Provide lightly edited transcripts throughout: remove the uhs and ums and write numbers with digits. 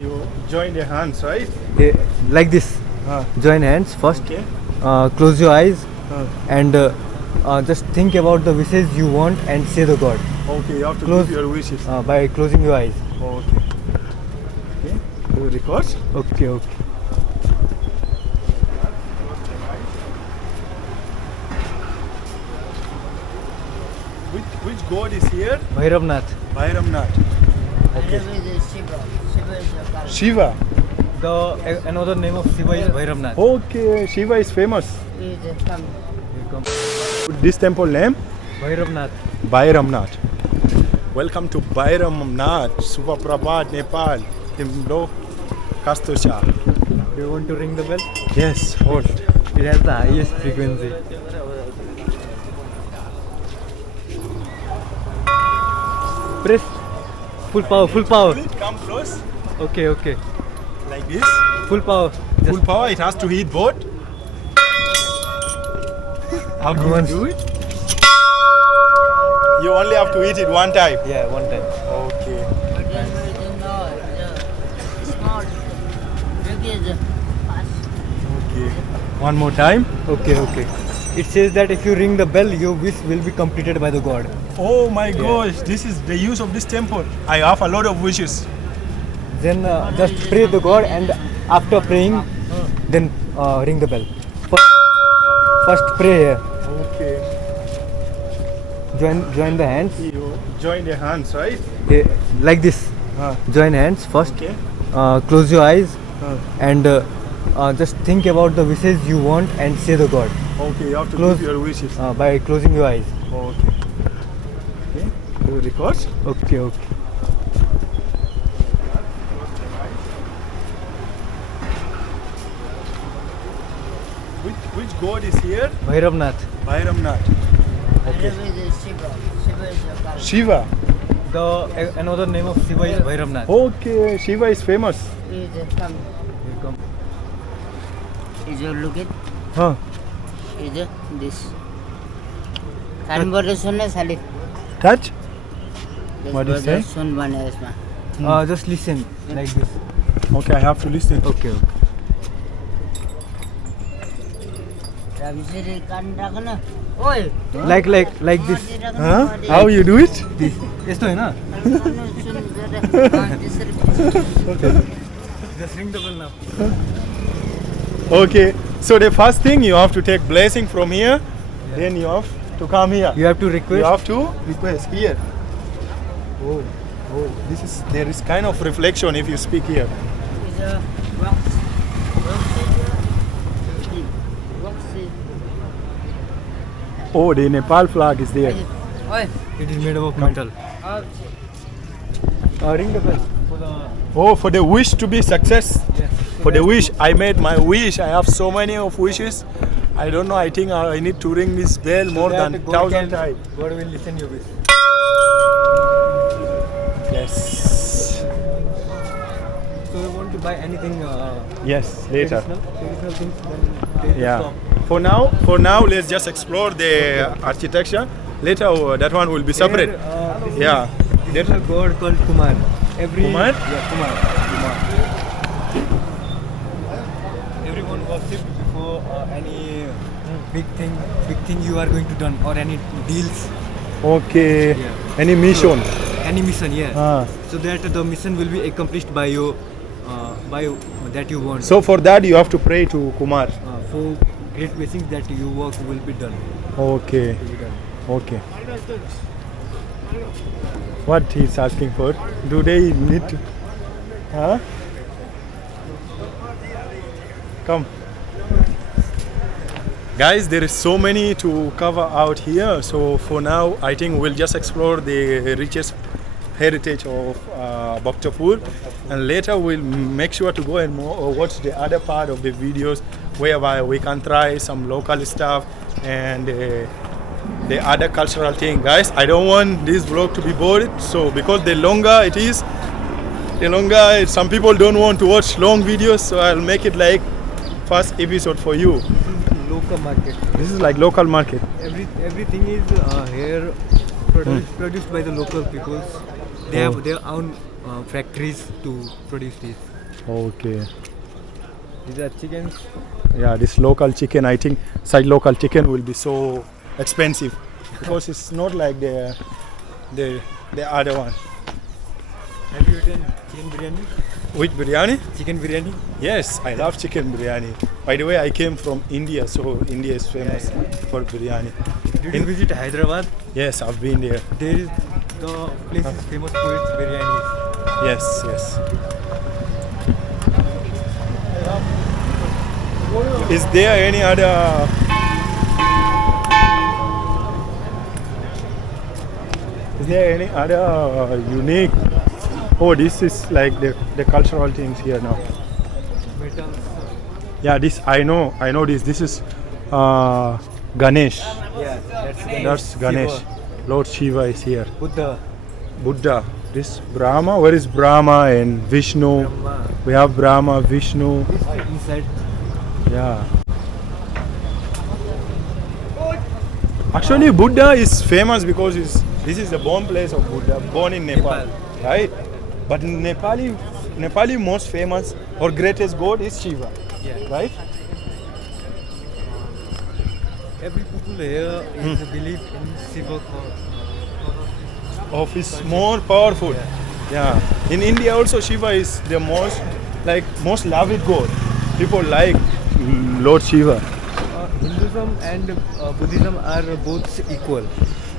You join your hands, right? Like this. Join hands first. Okay. Close your eyes Uh, and just think about the wishes you want and say the God okay, you have to Close. give your wishes. by closing your eyes. Okay. Okay. Do you record? Okay, okay. Which god is here? Bhairavnath. Bhairamnath. Okay. Shiva. Another name of Shiva is Bhairavnath. Okay, Shiva is famous. This temple name? Bhairavnath. Bhairamnath. Welcome to Bhairamnath, Supaprabhat, Nepal. Timlo Kastosha. Do you want to ring the bell? Yes, hold. It has the highest frequency. Press. Full power, full power. Come close. Okay, okay. Like this. Full power. Full power, it has to hit both. How do you Once. do it? You only have to hit it one time. Yeah, one time. Okay. Okay. One more time. Okay, okay. It says that if you ring the bell, your wish will be completed by the God. Oh my gosh, this is the use of this temple. I have a lot of wishes. Then just pray the God, and after praying, then ring the bell. First pray here. Okay. Join the hands. You join your hands, right? Like this. Join hands first. Okay. Close your eyes Uh, and just think about the wishes you want and say the God Okay, you have to Close. give your wishes. by closing your eyes. Okay. Okay. Do you record? Okay, okay. Which god is here? Bhairavnath. Bhairamnath. Okay. Shiva. Another name of Shiva is Bhairavnath. Okay, Shiva is famous. Here come. Is your look it? Huh. Is it this? Conversation है साली. Touch? What is that? सुन बने इसमें. Just listen like this. Okay, I have to listen. Okay, okay. अभी से कान रखना. ओए. Like this. Huh? How you do it? This. यस्तो है ना? Just ring the bell now. Okay, so the first thing you have to take blessing from here, then you have to come here. You have to You request. have to request here. Oh, there is kind of reflection if you speak here. Is a wax. Oh, the Nepal flag is there. ओए. It is made up of metal. Ring the bell for the. Oh, for the wish to be success. Yes. For the wish, I made my wish. I have so many of wishes. I don't know. I think I need to ring this bell more than 1,000 times. God will listen your wish. Yes. So you want to buy anything Yes. Later. traditional things, then they Yeah. stop. For now, let's just explore the architecture. Later, that one will be separate. Here, Yeah. There's a god called Kumar. Kumar? Yeah, Kumar. Everyone worships before any big thing you are going to done or any deals, Okay. Yeah. Any mission? any mission. Yeah. Ah. So that the mission will be accomplished by you, that you want. So for that, you have to pray to Kumar. For great blessings that your work will be done. Okay. Will be done. Okay. What he's asking for? Do they need to? Huh? Come. Guys, there is so many to cover out here. So for now, I think we'll just explore the richest heritage of Bhaktapur, and later we'll make sure to go and watch the other part of the videos whereby we can try some local stuff and the other cultural thing. Guys, I don't want this vlog to be bored, so because the longer it is, some people don't want to watch long videos, so I'll make it like first episode for you. Local market. This is like local market. Everything is here produced by the local peoples. They have their own factories to produce this. Okay. These are chickens. Yeah, this local chicken, I think side local chicken will be so expensive because it's not like the other one. Have you eaten chicken biryani? Which biryani? Chicken biryani? Yes, I love chicken biryani. By the way, I came from India, so India is famous for biryani. Did you visit Hyderabad? Yes, I've been there. There is the place is famous for its biryani. Yes, yes. Is there any other? Is there any other unique? Oh, this is like the cultural things here now. Metals. Yeah, this I know this. This is Ganesh. Yeah, That's Ganesh. Shiva. Lord Shiva is here. Buddha. This Brahma. Where is Brahma and Vishnu? Brahma. We have Brahma, Vishnu. Inside. Yeah. Actually, Buddha is famous because this is the born place of Buddha, born in Nepal, right? But Nepali most famous or greatest god is Shiva, right? Every people here is believe in Shiva. Of is more powerful. Yeah. In India also Shiva is the most loved god. People like Lord Shiva. Hinduism and Buddhism are both equal.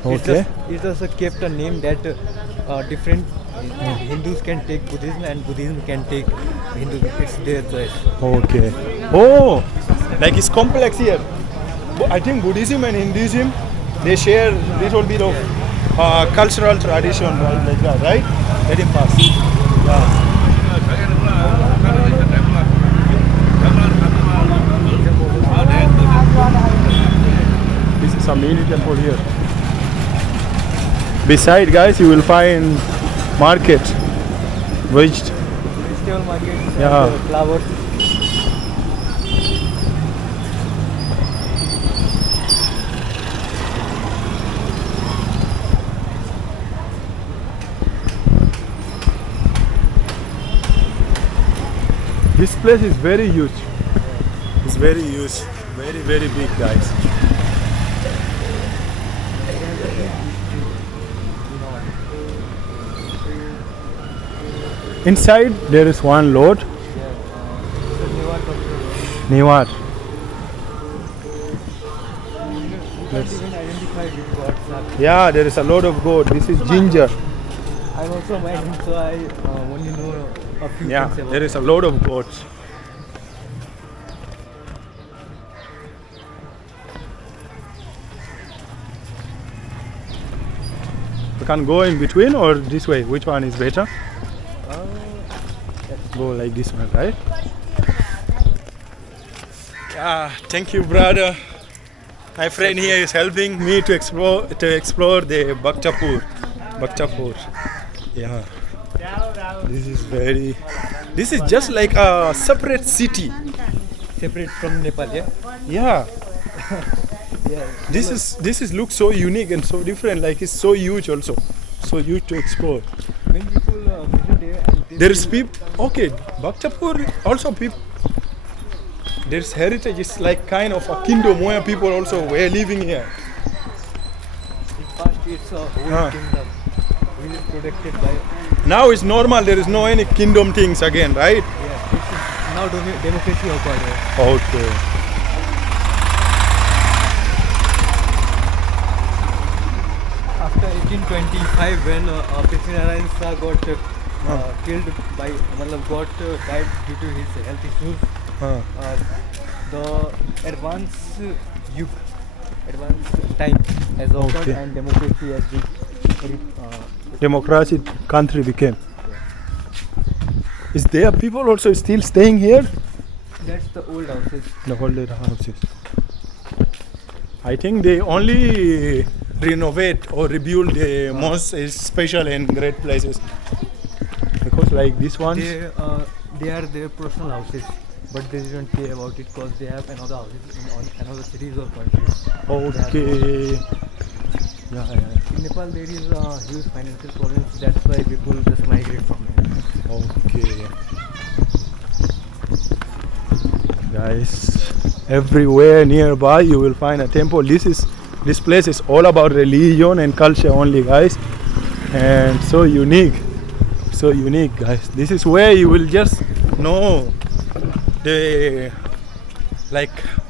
Okay. It's just kept a name that different Hindus can take Buddhism and Buddhism can take Hinduism. It's their choice. Okay. Oh, like it's complex here. I think Buddhism and Hinduism, they share little bit of cultural tradition, right? Like that, right? Let him pass. Yeah. This is a mini temple here. Beside, guys, you will find market, Vegetable market, Yeah. and flowers. This place is very huge. It's very huge. Very, very big, guys. Inside there is one lord. Newar. Let's even identify with gods. Yeah, there is a lot of gold. This is ginger. I'm also Muslim, so I only know a few Yeah, things about there is a lot of goats. We can go in between or this way. Which one is better? Go like this one, right? Yeah, thank you, brother. My friend here is helping me to explore the Bhaktapur. Yeah. This is just like a separate city. separate from Nepal, yeah? Yeah. Yeah. This is looks so unique and so different. Like it's so huge also. So huge to explore. Many people visit here and they There is people. Okay, Bhaktapur also people. There's heritage. It's like kind of a kingdom where people also were living here. in past it's a whole kingdom. Really protected by Now it's normal. There is no any kingdom things again, right? it's now democracy occurred here. Okay. After 1825 when Prithviraj Shah got killed by died due to his health issues, the advanced time has occurred Okay. and democracy has been Democracy country became. Is there people also still staying here? that's the old houses. The old houses. I think they only renovate or rebuild the most special and great places. Because like this one. They are their personal houses, but they don't care about it because they have another houses in another cities or countries. Okay. Yeah. In Nepal there is huge financial problems, that's why people just migrate from here. Okay. guys. Everywhere nearby you will find a temple. This place is all about religion and culture only, guys, and so unique, guys. This is where you will just know the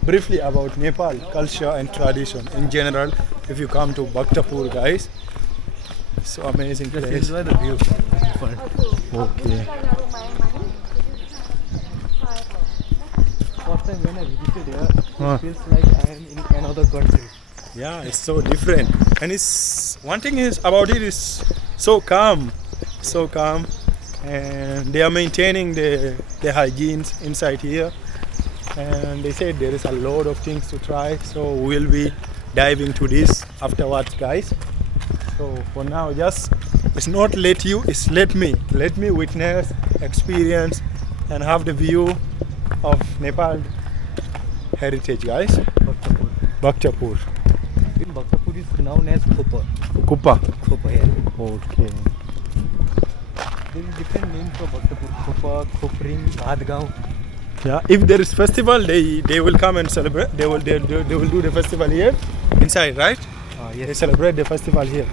briefly about Nepal culture and tradition in general. If you come to Bhaktapur, guys, so amazing Just place. enjoy the view. Fun. Okay. First time when I visited here, Huh. it feels like I am in another country. Yeah, it's so different, and it's one thing is about it is so calm, and they are maintaining the hygienes inside here, and they said there is a lot of things to try, so we'll be diving to this afterwards, guys. So for now, just it's not it's let me witness, experience, and have the view of Nepal heritage, guys. Bhaktapur. Bhaktapur. In Bhaktapur is known as Khopa. Kupa. Khopa, yeah. Okay. There is different names for Bhaktapur. Khopa, Khopring, Bhadgaon. Yeah, if there is festival, they will come and celebrate. They will do the festival here inside, right? They Yes. celebrate the festival here.